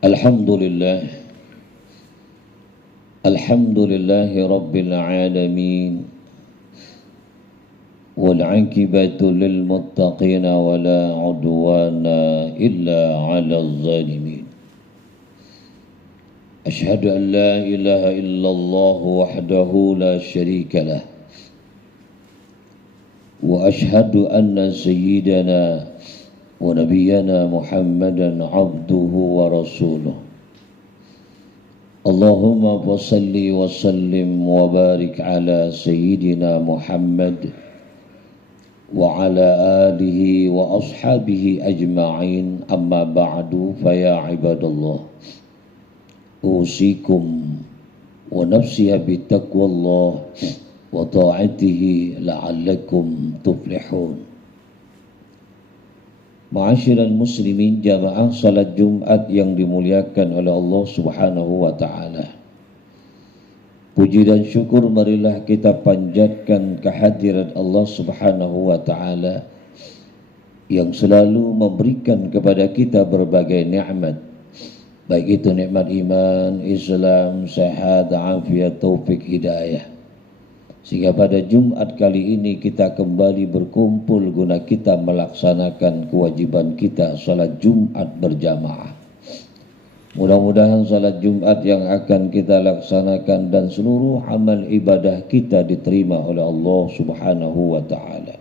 Alhamdulillah, alhamdulillahi rabbil alamin, wal aqibatu lil muttaqin wa la udwana illa 'alal zalimin. Ashhadu an la ilaha illallah wahdahu la syarika lah, wa ashhadu anna sayyidana wa nabiyyana Muhammadan abduhu wa rasuluh. Allahumma salli wa sallim wa barik ala sayyidina Muhammad wa ala alihi wa ashabihi ajma'in, amma ba'du, fa ya ibadallah, usikum wa nafsiya bitaqwallah wa ta'atihi la'allakum tuflihun. Ma'asyiral muslimin, jamaah salat Jumat yang dimuliakan oleh Allah Subhanahu wa taala. Puji dan syukur marilah kita panjatkan kehadirat Allah Subhanahu wa taala yang selalu memberikan kepada kita berbagai nikmat, baik itu nikmat iman, Islam, sehat, afiat, taufik, hidayah. Sehingga pada Jumat kali ini kita kembali berkumpul guna kita melaksanakan kewajiban kita salat Jumat berjamaah. Mudah-mudahan salat Jumat yang akan kita laksanakan dan seluruh amal ibadah kita diterima oleh Allah Subhanahu wa taala.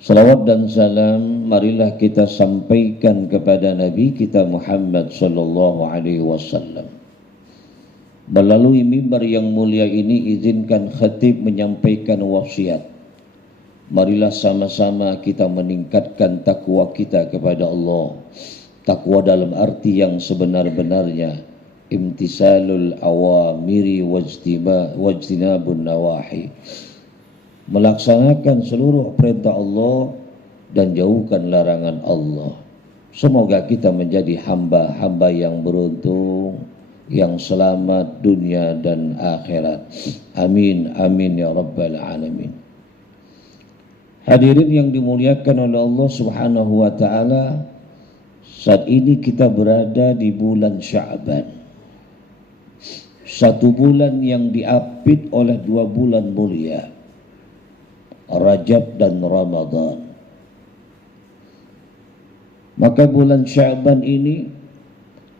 Salawat dan salam marilah kita sampaikan kepada Nabi kita Muhammad sallallahu alaihi wasallam. Melalui mimbar yang mulia ini, izinkan khatib menyampaikan wasiat. Marilah sama-sama kita meningkatkan takwa kita kepada Allah. Takwa dalam arti yang sebenar-benarnya, imtisalul awamiri wajtinabun nawahi, melaksanakan seluruh perintah Allah dan jauhkan larangan Allah. Semoga kita menjadi hamba-hamba yang beruntung, yang selamat dunia dan akhirat. Amin, amin ya rabbal alamin. Hadirin yang dimuliakan oleh Allah Subhanahu wa taala, saat ini kita berada di bulan Sya'ban, satu bulan yang diapit oleh dua bulan mulia, Rajab dan Ramadan. Maka bulan Sya'ban ini,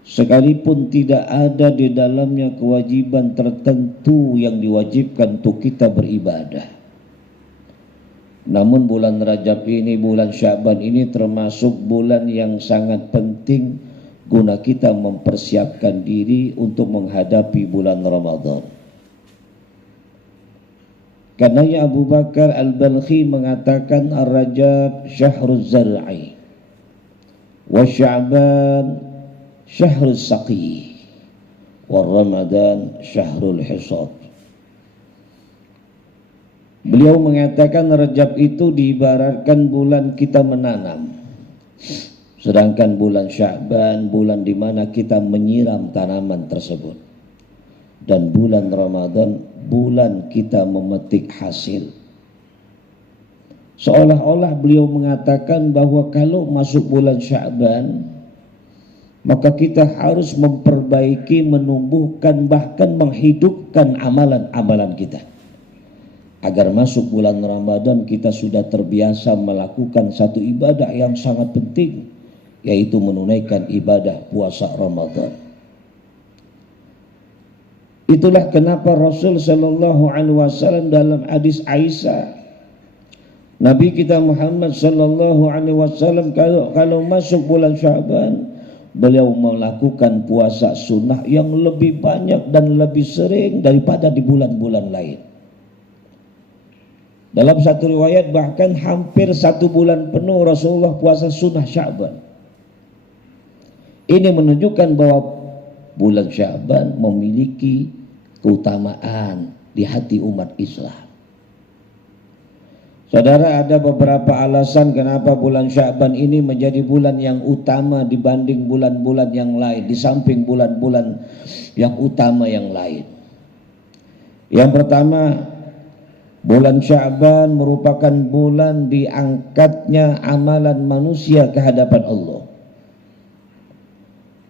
sekalipun tidak ada di dalamnya kewajiban tertentu yang diwajibkan untuk kita beribadah, namun bulan Rajab ini, bulan Sya'ban ini termasuk bulan yang sangat penting guna kita mempersiapkan diri untuk menghadapi bulan Ramadan. Karena Abu Bakar Al-Balkhi mengatakan Ar-Rajab syahruz zar'i wa Sya'ban syahrul saqi wa Ramadan syahrul hisab. Beliau mengatakan Rajab itu diibaratkan bulan kita menanam, sedangkan bulan Sya'ban bulan di mana kita menyiram tanaman tersebut, dan bulan Ramadan bulan kita memetik hasil. Seolah-olah beliau mengatakan bahwa kalau masuk bulan Sya'ban, maka kita harus memperbaiki, menumbuhkan, bahkan menghidupkan amalan-amalan kita, agar masuk bulan Ramadan kita sudah terbiasa melakukan satu ibadah yang sangat penting, yaitu menunaikan ibadah puasa Ramadan. Itulah kenapa Rasul sallallahu alaihi wasallam dalam hadis Aisyah, Nabi kita Muhammad sallallahu alaihi wasallam kalau masuk bulan Sya'ban, beliau melakukan puasa sunnah yang lebih banyak dan lebih sering daripada di bulan-bulan lain. Dalam satu riwayat bahkan hampir satu bulan penuh Rasulullah puasa sunnah Sya'ban. Ini menunjukkan bahwa bulan Sya'ban memiliki keutamaan di hati umat Islam. Saudara, ada beberapa alasan kenapa bulan Sya'ban ini menjadi bulan yang utama dibanding bulan-bulan yang lain, di samping bulan-bulan yang utama yang lain. Yang pertama, bulan Sya'ban merupakan bulan diangkatnya amalan manusia ke hadapan Allah.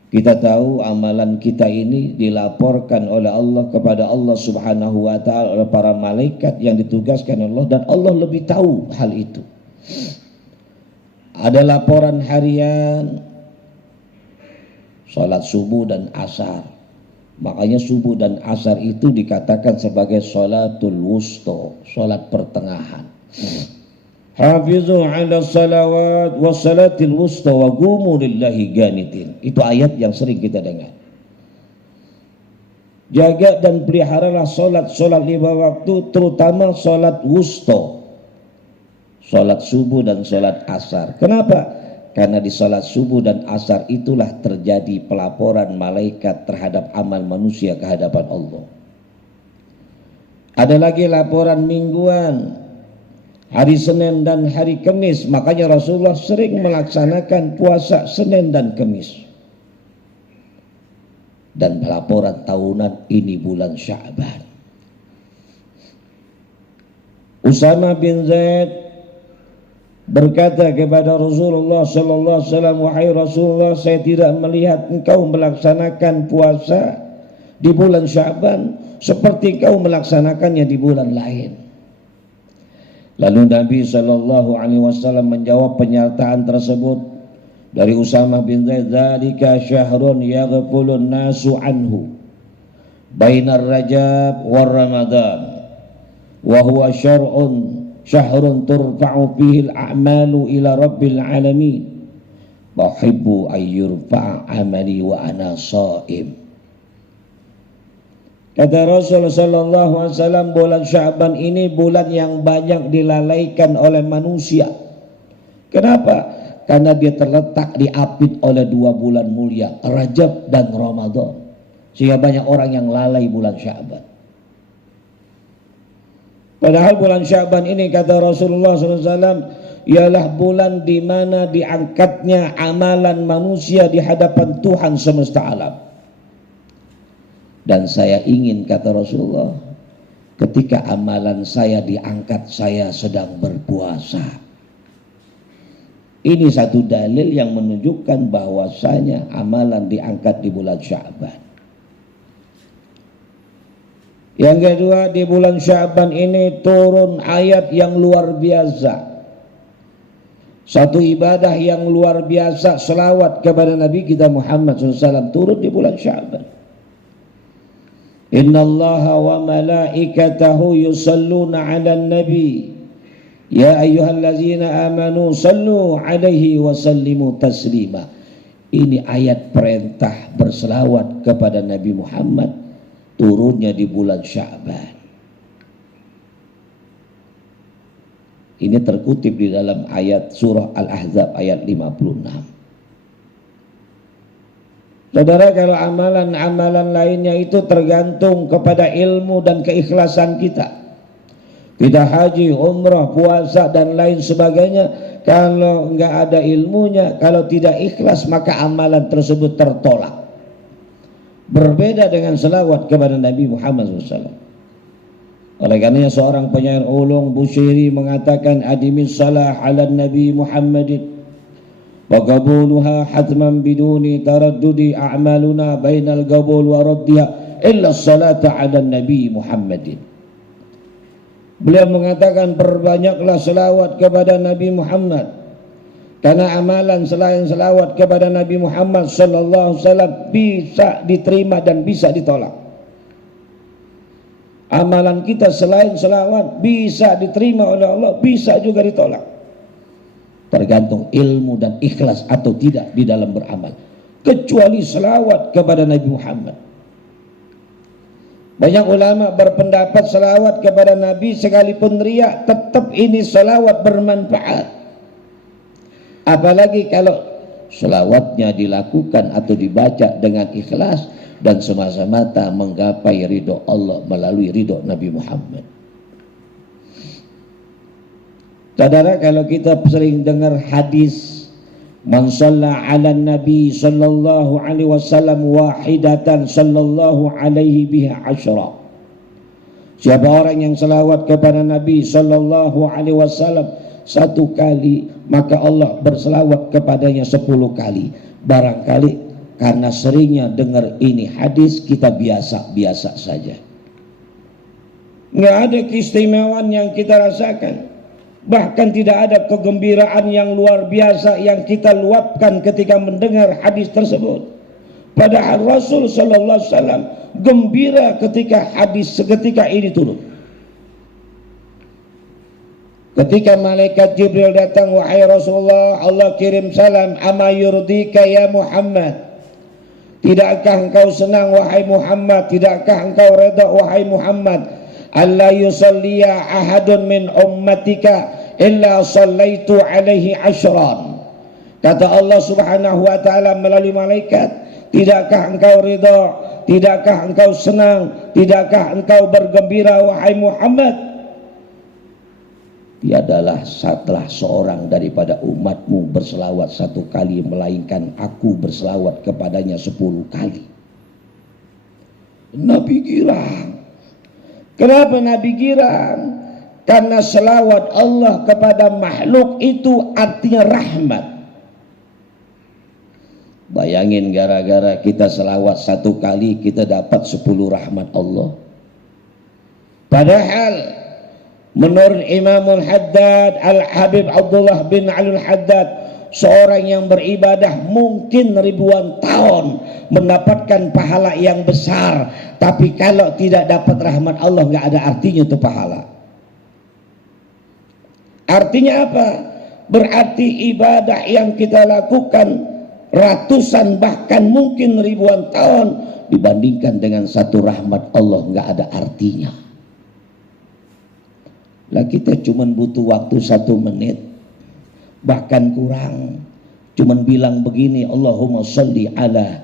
Kita tahu amalan kita ini dilaporkan oleh Allah kepada Allah Subhanahu wa ta'ala oleh para malaikat yang ditugaskan Allah, dan Allah lebih tahu hal itu. Ada laporan harian sholat subuh dan asar. Makanya subuh dan asar itu dikatakan sebagai sholatul wusta, sholat pertengahan. Hafizu ala salawat wa salatil wusta wa qumu lillahi qanitin. Itu ayat yang sering kita dengar. Jaga dan peliharalah solat lima waktu, terutama solat wusta, solat subuh dan solat asar. Kenapa? Karena di solat subuh dan asar itulah terjadi pelaporan malaikat terhadap amal manusia ke hadapan Allah. Ada lagi laporan mingguan, hari Senin dan hari Kamis. Makanya Rasulullah sering melaksanakan puasa Senin dan Kamis. Dan pelaporan tahunan ini bulan Sya'ban. Usama bin Zaid berkata kepada Rasulullah sallallahu alaihi wasallam, "Wahai Rasulullah, saya tidak melihat engkau melaksanakan puasa di bulan Sya'ban seperti engkau melaksanakannya di bulan lain." Lalu Nabi sallallahu alaihi wasallam menjawab pernyataan tersebut dari Usama bin Zaid, "Dzalika syahrun yaghfulun nasu anhu bainar Rajab war Ramadan wa huwa syahrun turfa'u fihi al-a'malu ila rabbil alamin wa uhibbu an yurfa'a amali wa ana sha'im." Kata Rasul sallallahu alaihi wasallam, bulan Sya'ban ini bulan yang banyak dilalaikan oleh manusia. Kenapa? Karena dia terletak diapit oleh dua bulan mulia, Rajab dan Ramadan. Sehingga banyak orang yang lalai bulan Sya'ban. Padahal bulan Sya'ban ini, kata Rasulullah SAW, ialah bulan di mana diangkatnya amalan manusia di hadapan Tuhan semesta alam. Dan saya ingin, kata Rasulullah, ketika amalan saya diangkat, saya sedang berpuasa. Ini satu dalil yang menunjukkan bahwasanya amalan diangkat di bulan Sya'ban. Yang kedua, di bulan Sya'ban ini turun ayat yang luar biasa. Satu ibadah yang luar biasa, selawat kepada Nabi kita Muhammad SAW, turun di bulan Sya'ban. Inna Allaha wa malaikatahu yusalluna ala nabi ya ayyuhallazina amanu sallu alaihi wa sallimu taslima. Ini ayat perintah berselawat kepada Nabi Muhammad, turunnya di bulan Sya'ban. Ini terkutip di dalam ayat surah Al-Ahzab ayat 56. Saudara, kalau amalan-amalan lainnya itu tergantung kepada ilmu dan keikhlasan kita. Kita haji, umrah, puasa dan lain sebagainya, kalau enggak ada ilmunya, kalau tidak ikhlas, maka amalan tersebut tertolak. Berbeda dengan selawat kepada Nabi Muhammad SAW. Oleh karenanya seorang penyair ulung Busiri mengatakan, "Adimis salah ala Nabi Muhammadin wa qabuluha hatman biduni taraddudi a'maluna bainal qabul wa raddiha illa salata ala Nabi Muhammadin." Beliau mengatakan, perbanyaklah selawat kepada Nabi Muhammad, karena amalan selain selawat kepada Nabi Muhammad sallallahu alaihi wasallam bisa diterima dan bisa ditolak. Amalan kita selain selawat bisa diterima oleh Allah, bisa juga ditolak. Tergantung ilmu dan ikhlas atau tidak di dalam beramal. Kecuali selawat kepada Nabi Muhammad. Banyak ulama berpendapat selawat kepada Nabi sekalipun riya, tetap ini selawat bermanfaat. Apalagi kalau selawatnya dilakukan atau dibaca dengan ikhlas dan semata-mata menggapai ridho Allah melalui ridho Nabi Muhammad. Saudara, kalau kita sering dengar hadis, "Man shalla 'ala Nabi sallallahu alaihi wasallam wahidatan sallallahu alaihi biha asyra." Siapa orang yang selawat kepada Nabi sallallahu alaihi wasallam satu kali, maka Allah berselawat kepadanya 10 kali. Barangkali Karena seringnya dengar ini hadis kita biasa-biasa saja. Nggak ada keistimewaan yang kita rasakan. Bahkan tidak ada kegembiraan yang luar biasa yang kita luapkan ketika mendengar hadis tersebut. Padahal Rasul sallallahu alaihi wasallam gembira ketika hadis seketika ini turun. Ketika malaikat Jibril datang, wahai Rasulullah, Allah kirim salam, ama yurdika ya Muhammad. Tidakkah engkau senang wahai Muhammad? Tidakkah engkau reda wahai Muhammad? Alla yusalliya ahadun min ummatika illa sallaitu alaihi ashran. Kata Allah subhanahu wa ta'ala melalui malaikat, tidakkah engkau ridha, tidakkah engkau senang, tidakkah engkau bergembira wahai Muhammad? Tiadalah setelah seorang daripada umatmu berselawat 1 kali, melainkan aku berselawat kepadanya 10 kali. Nabi girang. Kenapa Nabi girang? Karena selawat Allah kepada makhluk itu artinya rahmat. Bayangin, gara-gara kita selawat 1 kali kita dapat 10 rahmat Allah. Padahal menurut Imamul Haddad Al-Habib Abdullah bin Alul Haddad, seorang yang beribadah mungkin ribuan tahun mendapatkan pahala yang besar, tapi kalau tidak dapat rahmat Allah nggak ada artinya itu pahala. Artinya apa? Berarti ibadah yang kita lakukan ratusan bahkan mungkin ribuan tahun dibandingkan dengan 1 rahmat Allah nggak ada artinya. Lah kita cuman butuh waktu 1 menit, bahkan kurang, cuman bilang begini, Allahumma sholli ala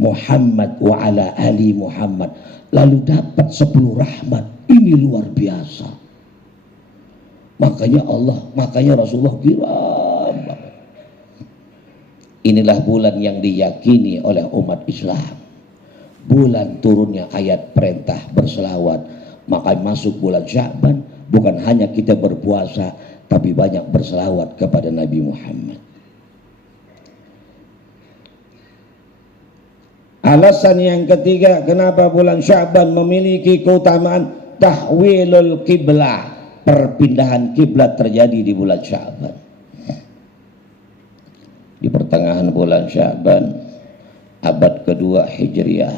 Muhammad wa ala ali Muhammad, lalu dapat 10 rahmat. Ini luar biasa. Makanya Rasulullah girang. Inilah bulan yang diyakini oleh umat Islam, bulan turunnya ayat perintah berselawat. Maka masuk bulan Sya'ban, bukan hanya kita berpuasa, tapi banyak berselawat kepada Nabi Muhammad. Alasan yang ketiga kenapa bulan Sya'ban memiliki keutamaan tahwilul kiblah, perpindahan kiblat terjadi di bulan Sya'ban. Di pertengahan bulan Sya'ban abad kedua Hijriah,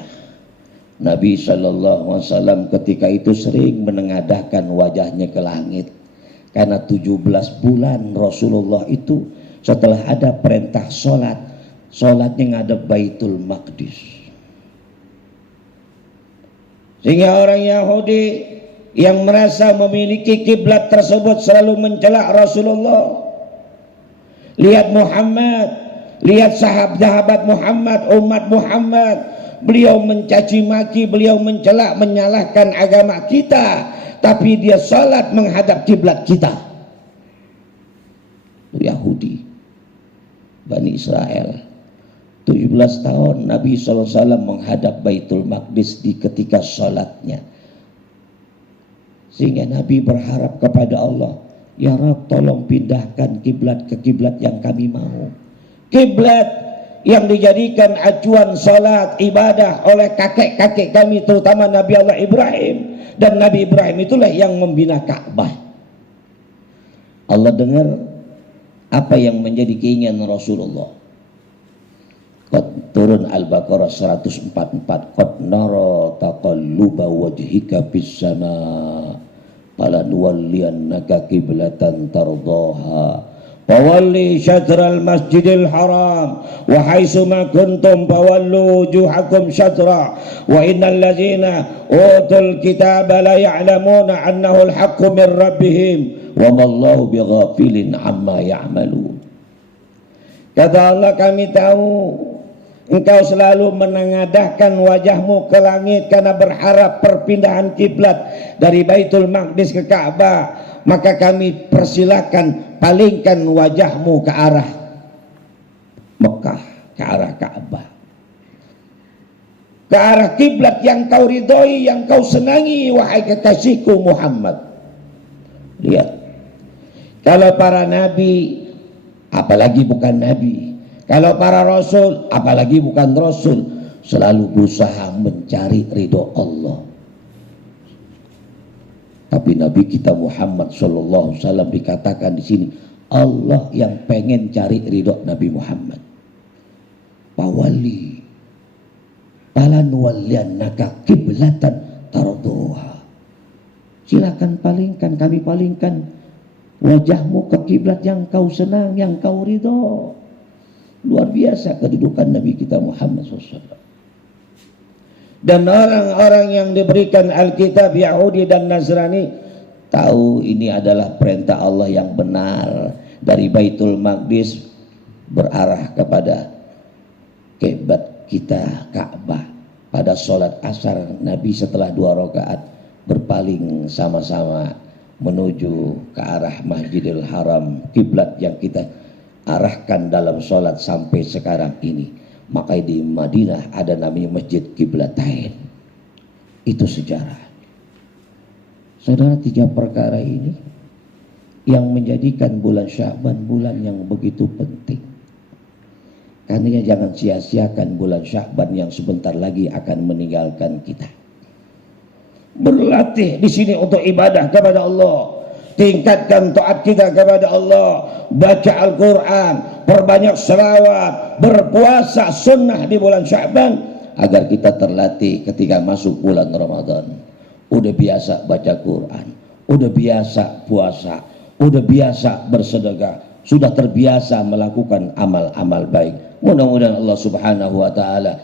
Nabi SAW ketika itu sering menengadahkan wajahnya ke langit, karena 17 bulan Rasulullah itu setelah ada perintah sholatnya ngadep Baitul Maqdis. Sehingga orang Yahudi yang merasa memiliki kiblat tersebut selalu mencela Rasulullah. Lihat Muhammad, lihat sahabat Muhammad, umat Muhammad, beliau mencaci maki, beliau mencela, menyalahkan agama kita, tapi dia salat menghadap kiblat kita. Yahudi, Bani Israel, 17 tahun Nabi SAW menghadap Baitul Maqdis di ketika salatnya. Sehingga Nabi berharap kepada Allah, ya Rabb, tolong pindahkan kiblat ke kiblat yang kami mau. Kiblat yang dijadikan acuan salat ibadah oleh kakek-kakek kami, terutama Nabi Allah Ibrahim. Dan Nabi Ibrahim itulah yang membina Ka'bah. Allah dengar apa yang menjadi keinginan Rasulullah. Turun Al-Baqarah 144, qad nara taqalluba wajhika fis sama falanuwalliyannaka qiblatan tardaha fawalli syatral masjidil haram wa haitsu ma kuntum fawallu wujuhakum syatra wa innal ladzina utul kitaba la ya'lamuna annahu al-haqqu min rabbihim wa ma Allahu bighafilin amma ya'malun. Kata Allah, kami tahu engkau selalu menengadahkan wajahmu ke langit karena berharap perpindahan kiblat dari Baitul Maqdis ke Ka'bah. Maka kami persilakan palingkan wajahmu ke arah Mekah, ke arah Ka'bah, ke arah kiblat yang kau ridhoi, yang kau senangi, wahai kekasihku Muhammad. Lihat, kalau para nabi, apalagi bukan nabi, Kalau para rasul, apalagi bukan rasul, selalu berusaha mencari ridho Allah. Tapi Nabi kita Muhammad sallallahu alaihi wasallam dikatakan di sini Allah yang pengen cari ridho Nabi Muhammad. Pawali palanuwalliyannaka kiblatan tarduha. Silakan palingkan, kami palingkan wajahmu ke kiblat yang kau senang, yang kau ridho. Luar biasa kedudukan Nabi kita Muhammad SAW. Dan orang-orang yang diberikan Alkitab Yahudi dan Nasrani tahu ini adalah perintah Allah yang benar. Dari Baitul Maqdis berarah kepada kiblat kita Ka'bah. Pada sholat asar Nabi setelah 2 rakaat berpaling sama-sama menuju ke arah Masjidil Haram, kiblat yang kita arahkan dalam sholat sampai sekarang ini. Maka di Madinah ada namanya Masjid Kiblatain. Itu sejarah. Saudara, 3 perkara ini yang menjadikan bulan Sya'ban bulan yang begitu penting. Karena jangan sia-siakan bulan Sya'ban yang sebentar lagi akan meninggalkan kita. Berlatih di sini untuk ibadah kepada Allah. Tingkatkan taat kita kepada Allah, baca Al-Quran, perbanyak selawat, berpuasa sunnah di bulan Sya'ban agar kita terlatih ketika masuk bulan Ramadan. Udah biasa baca Quran, udah biasa puasa, udah biasa bersedekah, sudah terbiasa melakukan amal-amal baik. Mudah-mudahan Allah Subhanahu wa taala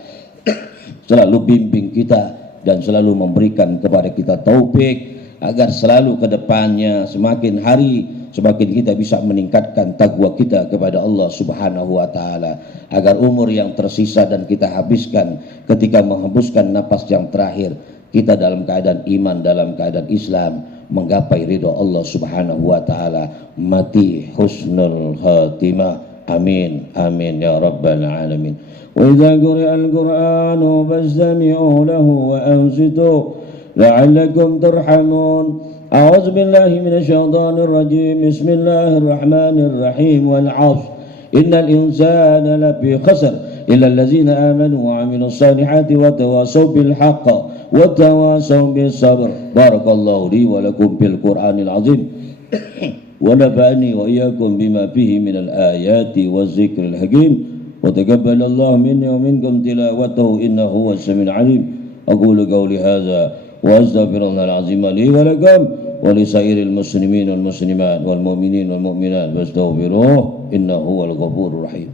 selalu bimbing kita dan selalu memberikan kepada kita taufik agar selalu ke depannya semakin hari semakin kita bisa meningkatkan takwa kita kepada Allah Subhanahu wa taala, agar umur yang tersisa dan kita habiskan ketika menghembuskan napas yang terakhir kita dalam keadaan iman, dalam keadaan Islam, menggapai ridho Allah Subhanahu wa taala, mati husnul khatimah. Amin amin ya rabbal alamin. Wa idza quri'al qur'anu fastami'u lahu wa ansitu لعلكم ترحمون. أعوذ بالله من الشيطان الرجيم. بسم الله الرحمن الرحيم. والعصر إن الإنسان لفي خسر إلا الذين آمنوا وعملوا الصالحات وتواصوا بالحق وتواصوا بالصبر. بارك الله لي ولكم في القرآن العظيم ونفعني وإياكم بما فيه من الآيات والذكر الحكيم وتقبل الله مني ومنكم تلاوته إنه هو السميع العليم. أقول قولي هذا وأستغفر الله العظيم لي ولكم ولسائر المسلمين والمسلمات والمؤمنين والمؤمنات فاستغفروه إنه هو الغفور الرحيم.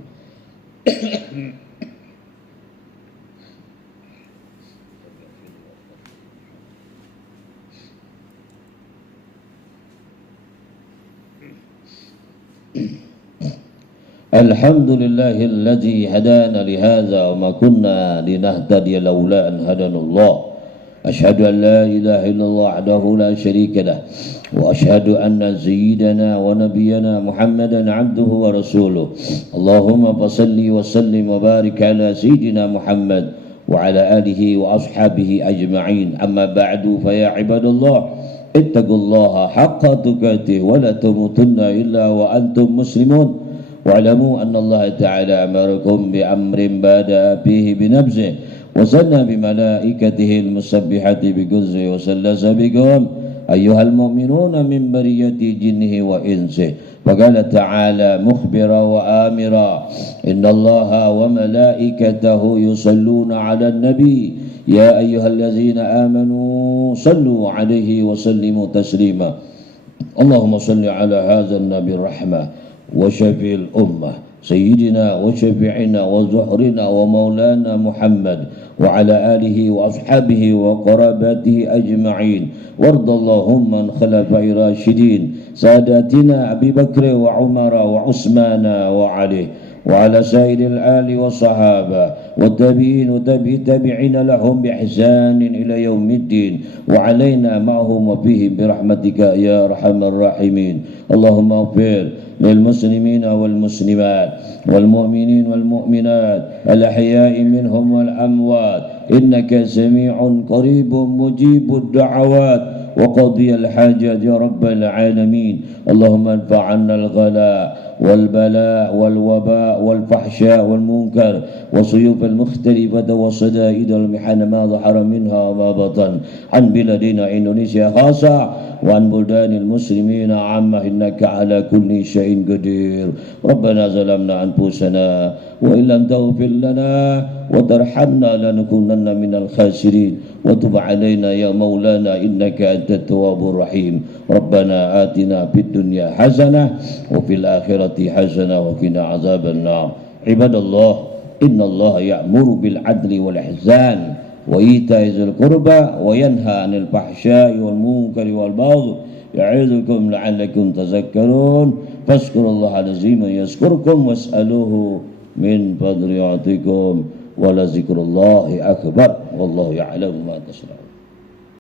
الحمد لله الذي هدانا لهذا وما كنا لنهتدي لولا أن هدانا الله. أشهد أن لا إله إلا الله وحده لا شريك له وأشهد أن سيدنا ونبينا محمدا عبده ورسوله. اللهم فصل وسلم وبارك على سيدنا محمد وعلى آله وأصحابه أجمعين. أما بعد فيا عباد الله اتقوا الله حق تقاته ولا تموتن إلا وأنتم مسلمون. واعلموا أن الله تعالى أمركم بأمر بدأ فيه بنفسه وثنى بملائكته المسبحة بقدسه وثلث بكم أيها المؤمنون من برية جنه وإنسه. وقال تعالى مخبرا وآمرا إن الله وملائكته يصلون على النبي يا أيها الذين آمنوا صلوا عليه وسلموا تسليما. اللهم صل على هذا النبي الرحمة وشفيع الأمة سيدنا وشفيعنا وزهرنا ومولانا محمد وعلى آله وأصحابه وقراباته أجمعين. وارض اللهم عن خلفاء راشدين ساداتنا أبي بكر وعمر وعثمان وعلي وعلى سائر الآل والصحابة والتابعين وتابعين لهم بإحسان إلى يوم الدين وعلينا معهم وفيهم برحمتك يا أرحم الراحمين. اللهم اغفر للمسلمين والمسلمات والمؤمنين والمؤمنات الأحياء منهم والأموات إنك سميع قريب مجيب الدعوات وقضي الحاجات يا رب العالمين. اللهم ادفع عنا الغلاء والبلاء والوباء والفحشاء والمنكر والسيوف المختلفة والصدائد والمحن ما ظهر منها وما بطن عن بلادنا إندونيسيا خاصة وعن بلدان المسلمين عامة إنك على كل شيء قدير. ربنا ظلمنا أنفسنا وإن لم تغفر لنا وترحمنا لنكونن من الخاسرين وتب علينا يا مولانا إنك أنت التواب الرحيم. ربنا آتنا في الدنيا حسنة وفي الآخرة حسنة وقنا عذاب النار. عباد الله إن الله يأمر بالعدل والإحسان وإيتاء ذي القربى وينهى عن الفحشاء والمنكر والبغي يعظكم لعلكم تذكرون. فاذكروا الله العظيم يذكركم واسألوه من فضل يعطيكم ولذكر الله أكبر والله يعلم ما تصنعون.